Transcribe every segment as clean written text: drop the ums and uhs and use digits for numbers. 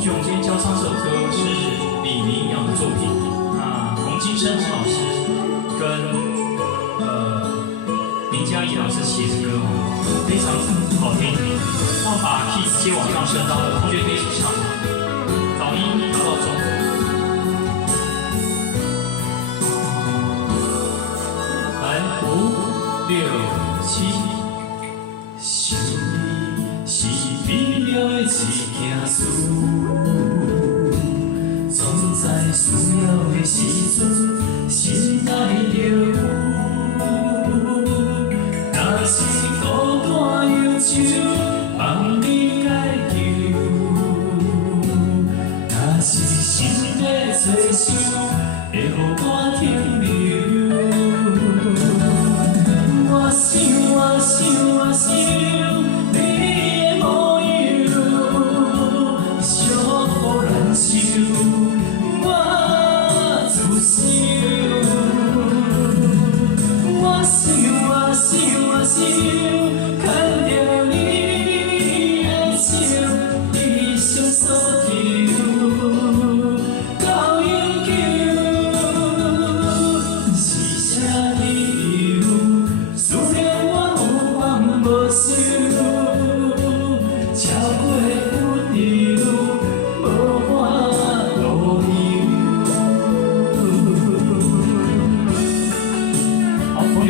同学，我们今天教唱这首歌是李明阳的作品。那洪金生洪老师跟林嘉怡老师写的歌非常好听。那我把 key 直接往上升高，同学可以一起唱。早音调到中。来5、6、7。 想你是美妙的一件事，总在需要的时阵，心内就有。若是孤单忧愁，望你解救；若是心要找想，会予我停留。我想，我想，我想。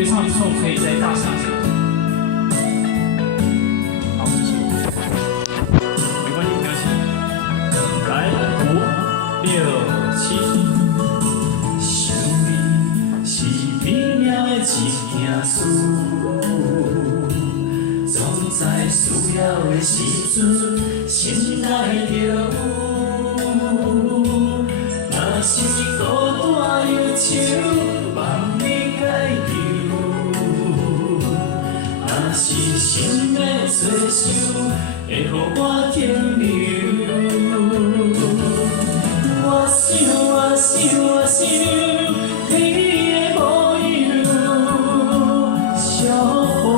唱之后可以再大声一点。好，谢谢。没关系，没关系。来，5、6、7。想你是美妙的一件事，总在需要的时阵，心内就有。若是孤单忧愁，望你解救。 若是心要找想，会予我停留。我想，我想，我想，你的模样，寂寞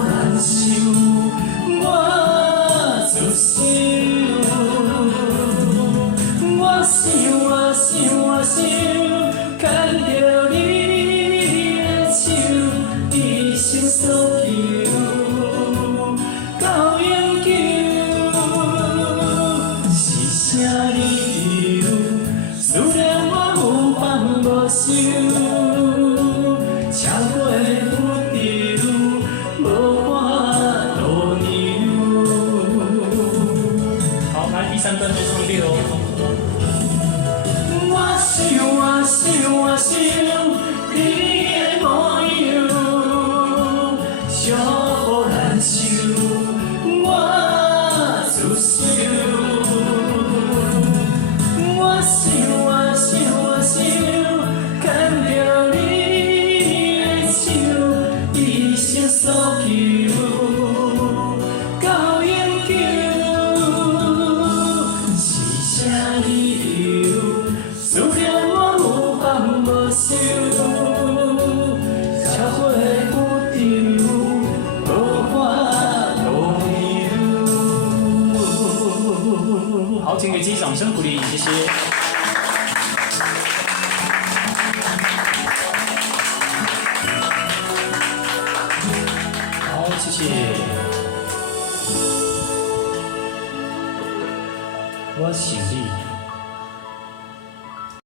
难受，我自首。我想，我想，我想，牵着你的手，一生所求。 第3段就唱6哦。我想，我想，我想，你的模样，寂寞难受，我自首。我想，我想，我想，牵着你的手，一生所求。 好，请给自己掌声鼓励，谢谢。好，谢谢。我想你。